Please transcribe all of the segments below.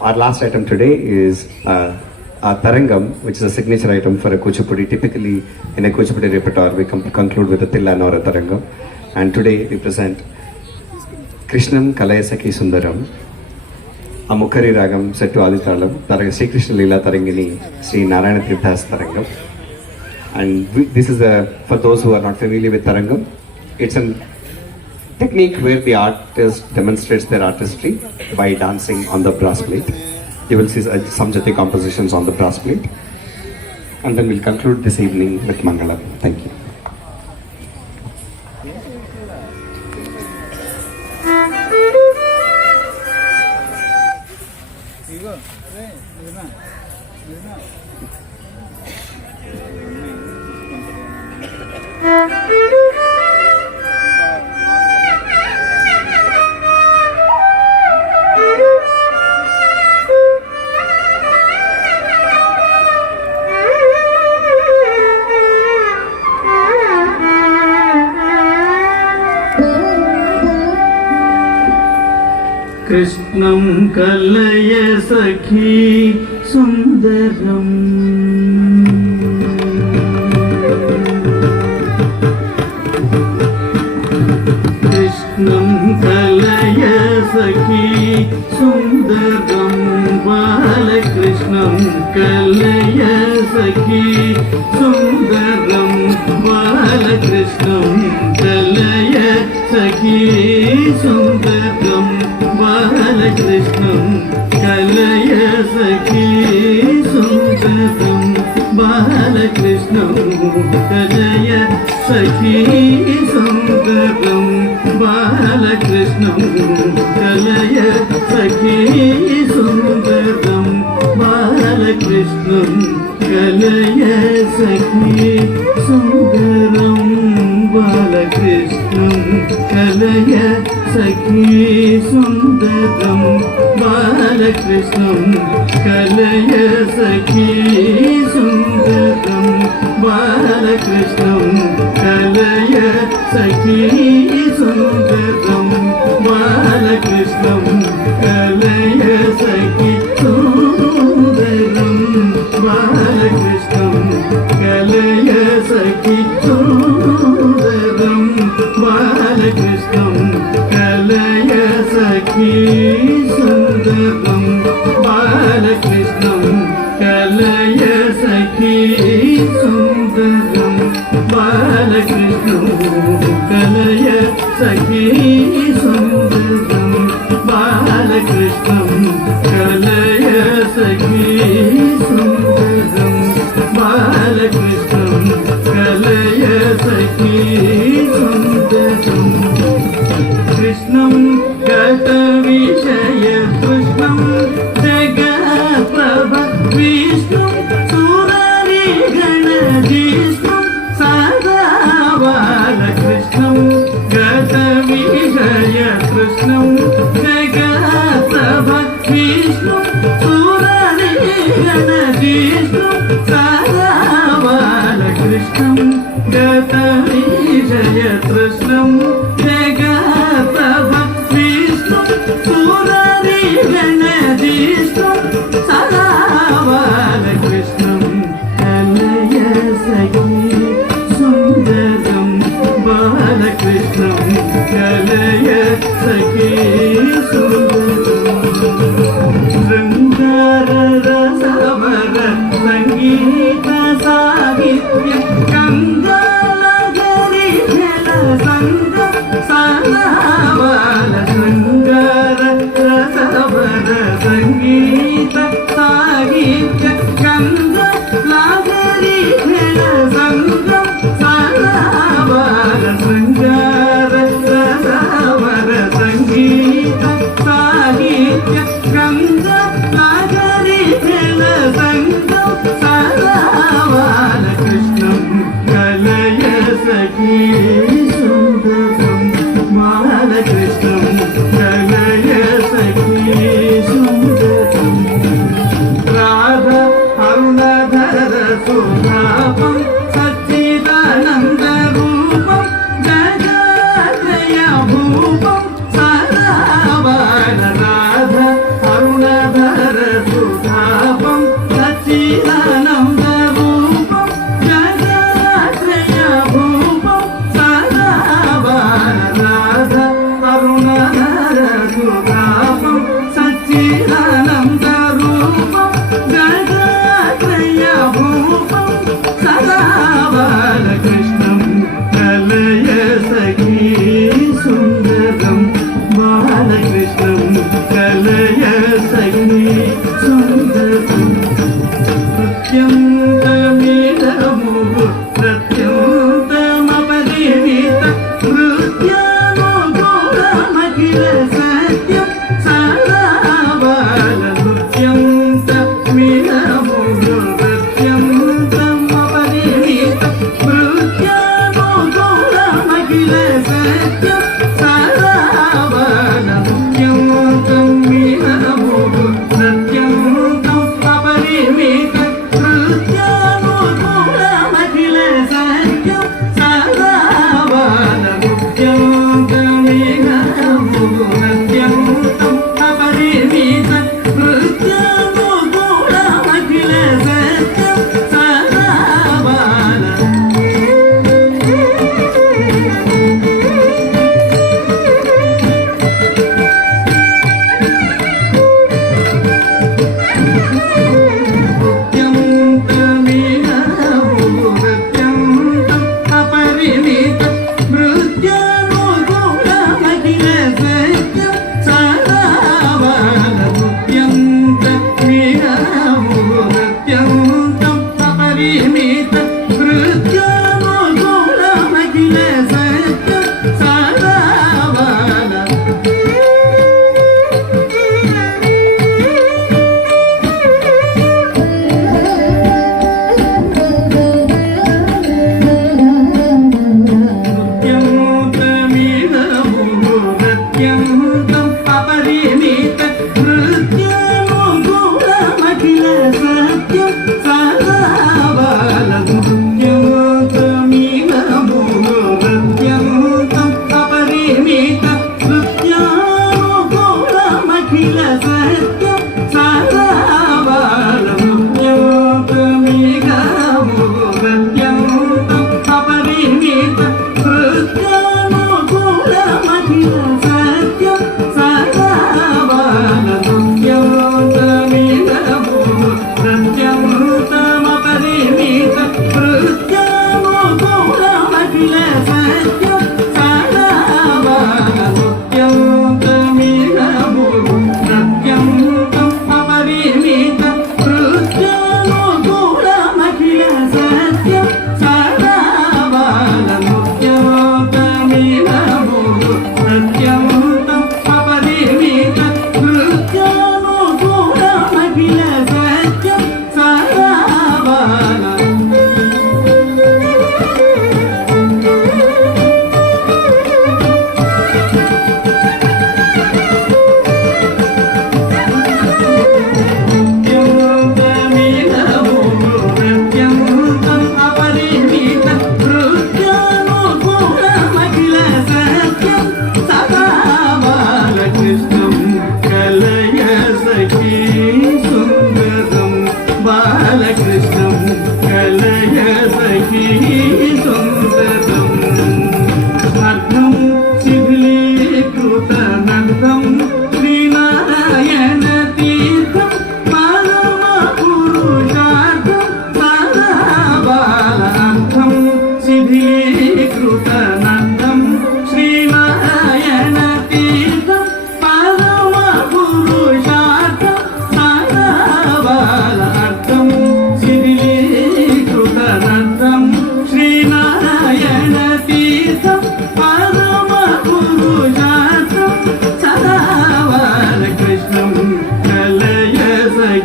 Our last item today is our Tarangam, which is a signature item for a Kuchipudi. Typically, in a Kuchipudi repertoire, we conclude with a Tillan or a Tarangam. And today we present Krishnam Kalayasaki Sundaram, a Mukkari Ragam set to Aditalam, Sri Krishna Leela Tarangini, Sri Narayana Tirthas Tarangam. And this is for those who are not familiar with Tarangam, it's a technique where the artist demonstrates their artistry by dancing on the brass plate. You will see some Jati compositions on the brass plate. And then we'll conclude this evening with Mangala. Thank you. Krishnam kalaya sakhi sundaram Krishnam kalaya sakhi sundaram Bala Krishnam kalaya sakhi sundaram Bala Krishnam kalaya sakhi sundaram Bala Krishnam kalaya sakhi sundaram Bala Krishnam kalaya sakhi sundaram Bala Krishnam kalaya sakhi sundaram Bala Krishnam kalaya sakhi sundaram Bala Krishnam kalaya sakhi sundaram Bala Krishnam kalaya sakhi sundaram Bala Krishnam kalaya sakhi sundaram Bala Krishnam kalaya sakhi sundaram Bala Krishnam kalaya sakhi sundaram Bala Krishnam kalaya sakhi sundaram Bala Krishnam kalaya sakhi sundaram Bala Krishnam kalaya sakhi sundaram Bala Krishnam kalaya sakhi sundaram Bala Krishnam kalaya sakhi sundaram Krishnam Gata Vishaya Krishnam Jagat Prabha Vishnu Surari Gana Vishnu Sada Bala Krishnam Gata Vishaya Krishnam Jagat Prabha Vishnu Surari Gana Vishnu Sada Bala Krishnam Gata Vishaya Krishnam Jagat Prabha Vishnu Surari Gana Vishnu Sada Bala Krishnam kalaya sakhi sundaram Bala Krishnam kalaya sakhi sundaram Srangara Rasavara Sangeeta Sahitya Kangala Gari Jala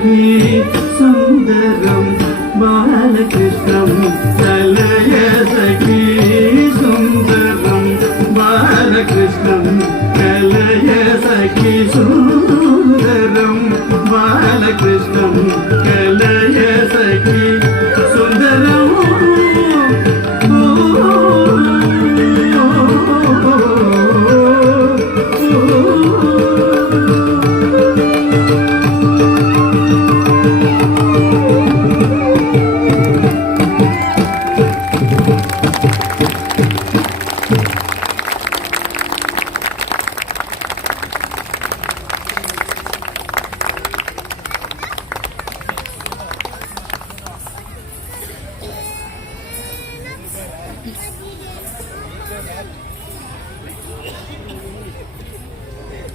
सखी सुन्दरं बालकृष्णं कलय सखी सुन्दरं बालकृष्णं कलय सखी सुन्दरं बालकृष्णं कलय सखी सुन्दरं